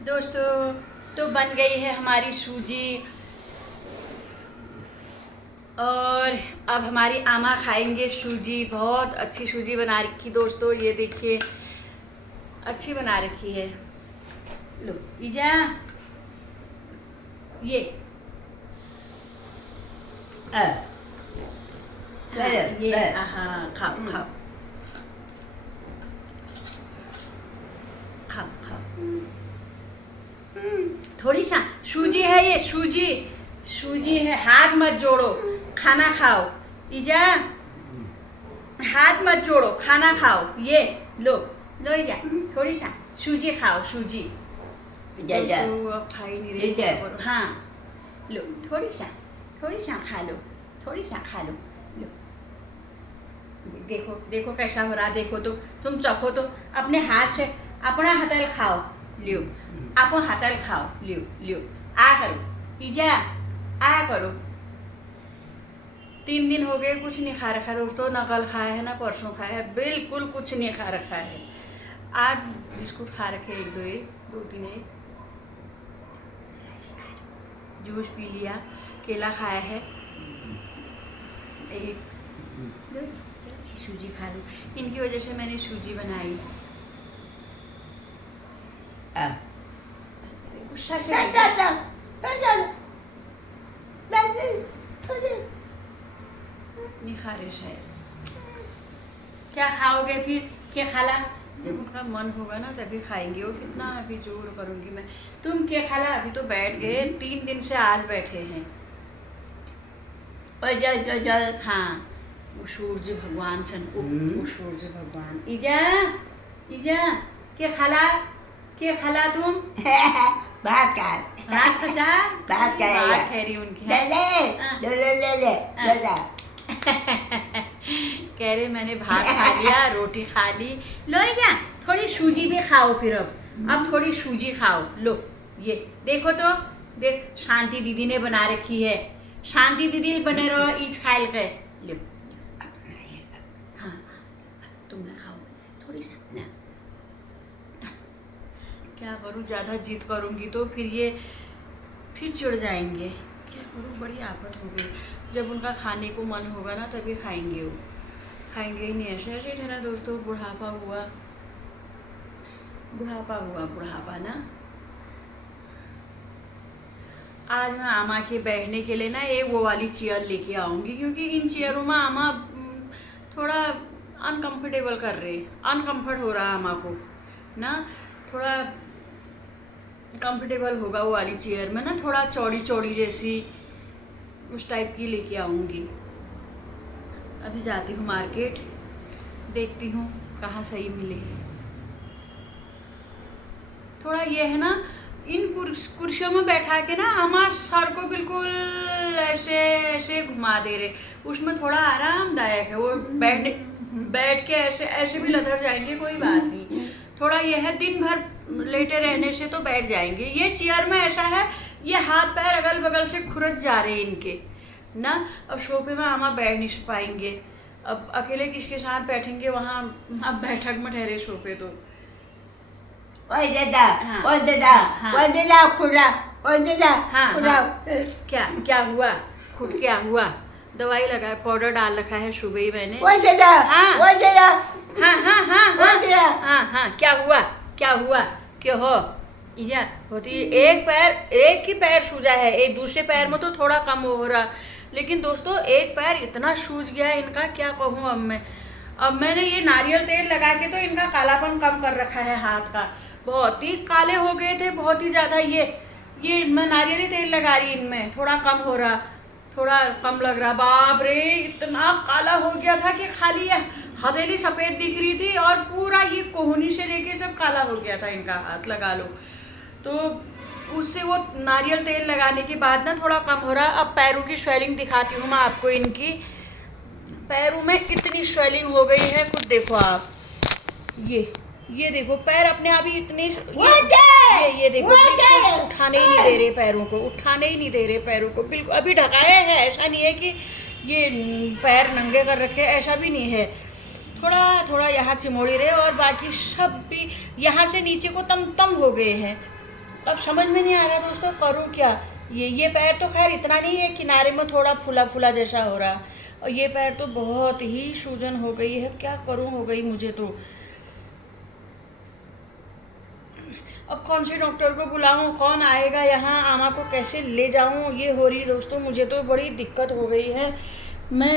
दोस्तों तो बन गई है हमारी सूजी और अब हमारी आमा खाएंगे सूजी। बहुत अच्छी सूजी बना रखी दोस्तों, ये देखिए अच्छी बना रखी है। लो ईजा ये हाँ, ये हाँ खाओ खाओ खाओ खाओ। थोड़ी सा सूजी है, ये सूजी सूजी है। हाथ मत जोड़ो, खाना खाओ। ईजा हाथ मत जोड़ो, खाना खाओ। ये लो लो ईजा, थोड़ी सा सूजी खाओ, सूजी। तो अब खा ही नहीं रही। हाँ लो थोड़ी सा खा लो, थोड़ी सा खा लो। लो देखो देखो कैसा हो रहा, देखो तो तुम चखो तो अपने हाथ से अपना हाथल खाओ। लियो आप हाथल खाओ, लियो लियो आ करो ईजा आ करो। 3 दिन हो गए कुछ नहीं खा रखा दोस्तों, ना कल खाया है ना परसों खाया है, बिल्कुल कुछ नहीं खा रखा है। आज बिस्कुट खा रखे एक दो तीन जूस पी लिया, केला खाया है एक। सूजी खा लो, इनकी वजह से मैंने सूजी बनाई। गुस्सा से नहीं खा रहे शायद। क्या खाओगे फिर? क्या खाला? जब उनका मन होगा ना तभी खाएंगे। वो कितना अभी जोर करूंगी मैं। तुम क्या खाला? अभी तो बैठ गए, 3 दिन से आज बैठे हैं। हाँ वो सूर्य भगवान छन, वो सूर्य भगवान। ईजा ईजा क्या खाला तुम? बात कर रात खचा बात कर बात ठहरी उनकी। कह रहे मैंने भात खा लिया, रोटी खा ली। लो क्या थोड़ी सूजी भी खाओ फिर। अब थोड़ी सूजी खाओ। लो ये देखो तो, देख शांति दीदी ने बना रखी है। शांति दीदी बने रहो ईच खाइल के। लो हाँ तुम ना खाओ थोड़ी सा। क्या करूँ, ज़्यादा जिद करूँगी तो फिर चिढ़ जाएंगे। क्या करूँ, बड़ी आफत हो गई। जब उनका खाने को मन होगा ना तभी खाएंगे, वो खाएंगे ही नहीं। ऐसे ऐसे ठहरा दोस्तों, बुढ़ापा हुआ बुढ़ापा ना। आज मैं आमा के बैठने के लिए ना एक वो वाली चेयर लेके आऊँगी, क्योंकि इन चेयरों में आमा थोड़ा अनकंफर्टेबल कर रहे, अनकंफर्ट हो रहा आमा को ना। थोड़ा कंफर्टेबल होगा वो वाली चेयर में ना, थोड़ा चौड़ी चौड़ी जैसी उस टाइप की लेके आऊँगी। अभी जाती हूँ मार्केट, देखती हूँ कहाँ सही मिले। थोड़ा ये है ना, इन कुर्सियों में बैठा के ना आमा सर को बिल्कुल ऐसे ऐसे घुमा दे रहे, उसमें थोड़ा आरामदायक है। वो बैठ के ऐसे ऐसे भी लधर जाएंगे, कोई बात नहीं। थोड़ा ये है दिन भर लेटे रहने से तो बैठ जाएंगे। ये चेयर में ऐसा है, ये हाथ पैर अगल बगल से खुरच जा रहे हैं इनके ना। अब सोफे में आमा बैठ नहीं पाएंगे, अब अकेले किसके साथ बैठेंगे वहाँ। अब बैठक में ठहरे सोफे तो। क्या हुआ? खुद क्या हुआ? दवाई लगा, पाउडर डाल रखा है सुबह ही मैंने। हाँ क्या हुआ क्यों हो? ईजा होती एक ही पैर सूजा है, एक दूसरे पैर में तो थोड़ा कम हो रहा, लेकिन दोस्तों एक पैर इतना सूज गया इनका, क्या कहूँ अब मैं। अब मैंने ये नारियल तेल लगा के तो इनका कालापन कम कर रखा है हाथ का। बहुत ही काले हो गए थे, बहुत ही ज़्यादा। ये मैं नारियल तेल लगा रही, इनमें थोड़ा कम हो रहा, थोड़ा कम लग रहा। बाप रे इतना काला हो गया था कि खाली हथेली सफ़ेद दिख रही थी और पूरा ये कोहनी से लेके सब काला हो गया था इनका हाथ, लगा लो तो। उससे वो नारियल तेल लगाने के बाद ना थोड़ा कम हो रहा। अब पैरों की स्वेलिंग दिखाती हूँ मैं आपको। इनकी पैरों में कितनी स्वेलिंग हो गई है, कुछ देखो आप। ये देखो पैर अपने आप ही इतनी ये देखो बिल्कुल उठाने ही नहीं दे रहे पैरों को, उठाने ही नहीं दे रहे पैरों को बिल्कुल। अभी ढकाए हैं, ऐसा नहीं है कि ये पैर नंगे कर रखे, ऐसा भी नहीं है। थोड़ा थोड़ा यहाँ चिमोड़ी रहे और बाकी सब भी यहाँ से नीचे को तम तम हो गए हैं। अब समझ में नहीं आ रहा दोस्तों करूँ क्या। ये पैर तो खैर इतना नहीं है, किनारे में थोड़ा फूला फूला जैसा हो रहा, और ये पैर तो बहुत ही सूजन हो गई है, क्या करूँ हो गई मुझे तो। अब कौन से डॉक्टर को बुलाऊं, कौन आएगा यहाँ, आमा को कैसे ले जाऊं, ये हो रही दोस्तों मुझे तो बड़ी दिक्कत हो गई है। मैं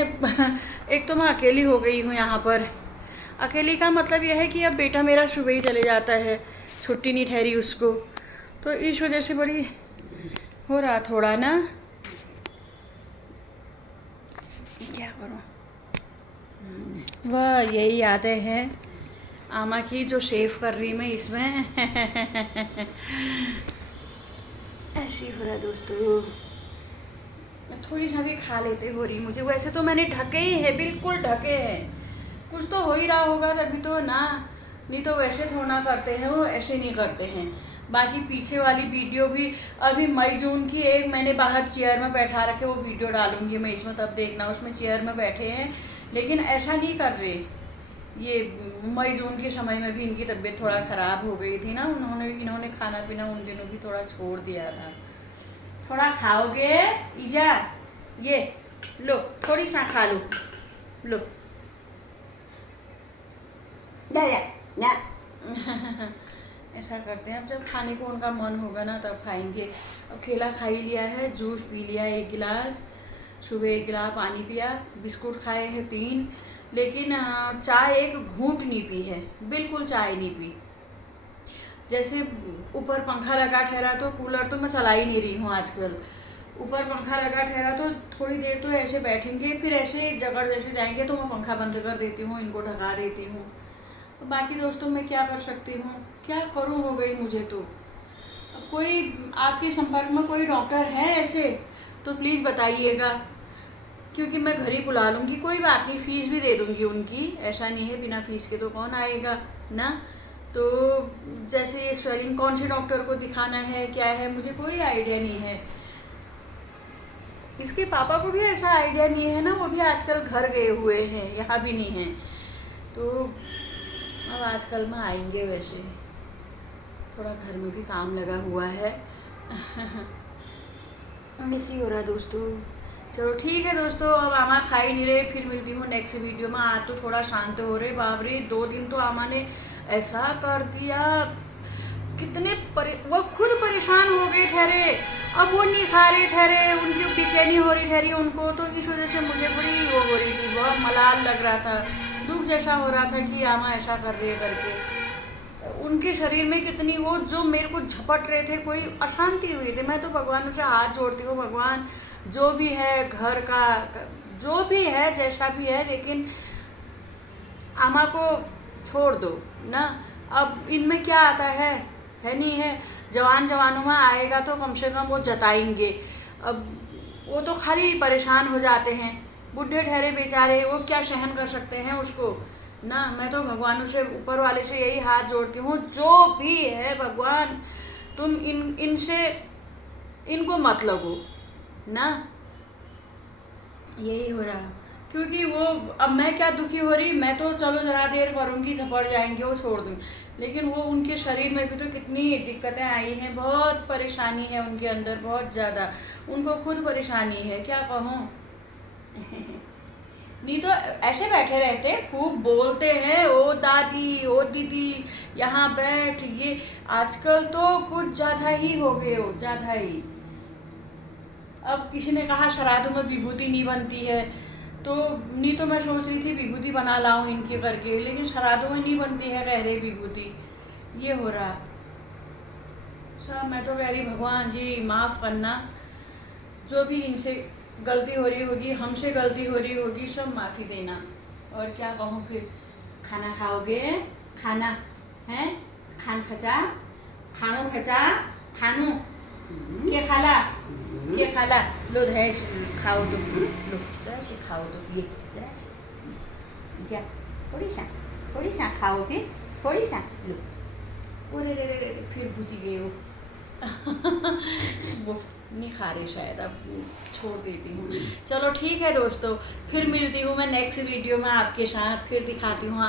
एक तो मैं अकेली हो गई हूँ यहाँ पर। अकेली का मतलब यह है कि अब बेटा मेरा सुबह ही चले जाता है, छुट्टी नहीं ठहरी उसको, तो इस वजह से बड़ी हो रहा थोड़ा ना, क्या करूँ। वह यही यादें हैं आमा की जो सेव कर रही मैं इसमें। ऐसी हो रहा दोस्तों, थोड़ी सा भी खा लेते हो रही मुझे। वैसे तो मैंने ढके ही है, बिल्कुल ढके हैं, कुछ तो हो ही रहा होगा तभी तो ना, नहीं तो वैसे थोड़ा करते हैं वो, ऐसे नहीं करते हैं। बाकी पीछे वाली वीडियो भी अभी मई जून की एक मैंने बाहर चेयर में बैठा रखे, वो वीडियो डालूंगी मैं इसमें, तब देखना। उसमें चेयर में बैठे हैं लेकिन ऐसा नहीं कर रहे। ये मई जून के समय में भी इनकी तबीयत थोड़ा ख़राब हो गई थी ना, इन्होंने खाना पीना उन दिनों भी थोड़ा छोड़ दिया था। थोड़ा खाओगे ईजा, ये लो थोड़ी सा खा लो, लो। ना ऐसा करते हैं, अब जब खाने को उनका मन होगा ना तब खाएंगे। अब केला खा ही लिया है, जूस पी लिया है 1 गिलास, सुबह 1 गिलास पानी पिया, बिस्कुट खाए हैं 3, लेकिन चाय एक घूंट नहीं पी है, बिल्कुल चाय नहीं पी। जैसे ऊपर पंखा लगा ठहरा तो कूलर तो मैं चला ही नहीं रही हूँ आजकल, ऊपर पंखा लगा ठहरा तो थोड़ी देर तो ऐसे बैठेंगे, फिर ऐसे जगड़ जैसे जाएंगे तो मैं पंखा बंद कर देती हूँ, इनको ढका देती हूँ। तो बाकी दोस्तों मैं क्या कर सकती हूँ, क्या करूँ हो गई मुझे तो। अब कोई आपके संपर्क में कोई डॉक्टर है ऐसे तो प्लीज़ बताइएगा, क्योंकि मैं घर ही बुला लूँगी, कोई बात नहीं, फ़ीस भी दे दूँगी उनकी, ऐसा नहीं है, बिना फ़ीस के तो कौन आएगा ना। तो जैसे ये स्वेलिंग कौन से डॉक्टर को दिखाना है क्या है मुझे कोई आइडिया नहीं है। इसके पापा को भी ऐसा आइडिया नहीं है ना, वो भी आजकल घर गए हुए हैं, यहाँ भी नहीं हैं। तो अब आजकल में आएंगे, वैसे थोड़ा घर में भी काम लगा हुआ है। मिस ही हो रहा है दोस्तों। चलो ठीक है दोस्तों, अब आमा खा ही नहीं रहे, फिर मिलती हूँ नेक्स्ट वीडियो में। आज तो थोड़ा शांत हो रहे, बाप रे 2 दिन तो आमा ने ऐसा कर दिया, कितने वो खुद परेशान हो गए ठहरे, अब वो नहीं खा रहे ठहरे, उनकी बेचैनी हो रही ठहरी उनको, तो इस वजह से मुझे बड़ी वो हो रही थी, बहुत मलाल लग रहा था, दुख जैसा हो रहा था कि आमा ऐसा कर रही है करके। उनके शरीर में कितनी वो जो मेरे को झपट रहे थे, कोई अशांति हुई थी। मैं तो भगवान से हाथ जोड़ती हूँ, भगवान जो भी है घर का जो भी है जैसा भी है, लेकिन आमा को छोड़ दो ना। अब इनमें क्या आता है नहीं है, जवानों में आएगा तो कम से कम वो जताएंगे। अब वो तो खाली परेशान हो जाते हैं, बूढ़े ठहरे बेचारे, वो क्या सहन कर सकते हैं उसको ना। मैं तो भगवान से, ऊपर वाले से यही हाथ जोड़ती हूँ, जो भी है भगवान तुम इनसे इनको मत लगो ना, यही हो रहा। क्योंकि वो अब मैं क्या दुखी हो रही, मैं तो चलो ज़रा देर करूँगी, झपट जाएंगे, वो छोड़ दूँगी, लेकिन वो उनके शरीर में भी तो कितनी दिक्कतें आई हैं, बहुत परेशानी है उनके अंदर, बहुत ज़्यादा उनको खुद परेशानी है, क्या कहूँ। नहीं तो ऐसे बैठे रहते, खूब बोलते हैं, ओ दादी ओ दीदी यहाँ बैठ, ये आजकल तो कुछ ज़्यादा ही हो गए हो, ज़्यादा ही। अब किसी ने कहा श्राद्ध में विभूति नहीं बनती है, तो नहीं तो मैं सोच रही थी विभूति बना लाऊं इनके करके, लेकिन श्राद्धों में नहीं बनती है कह रहे विभूति, ये हो रहा सब। मैं तो कह रही भगवान जी माफ़ करना, जो भी इनसे गलती हो रही होगी, हमसे गलती हो रही होगी, सब माफ़ी देना। और क्या कहूँ फिर, खाना खाओगे, खाना है, खान खचा, खानो खचा, खानो के खाला, के खाला, लो धैश खाओ तो, लो जरा से खाओ तो, ये जरा से, क्या थोड़ी सा खाओ, फिर थोड़ी सा लो, अरे रे रे रे फिर भूती गए वो। वो नहीं खा रही शायद, अब छोड़ देती हूँ। चलो ठीक है दोस्तों, फिर मिलती हूँ मैं नेक्स्ट वीडियो में आपके साथ, फिर दिखाती हूँ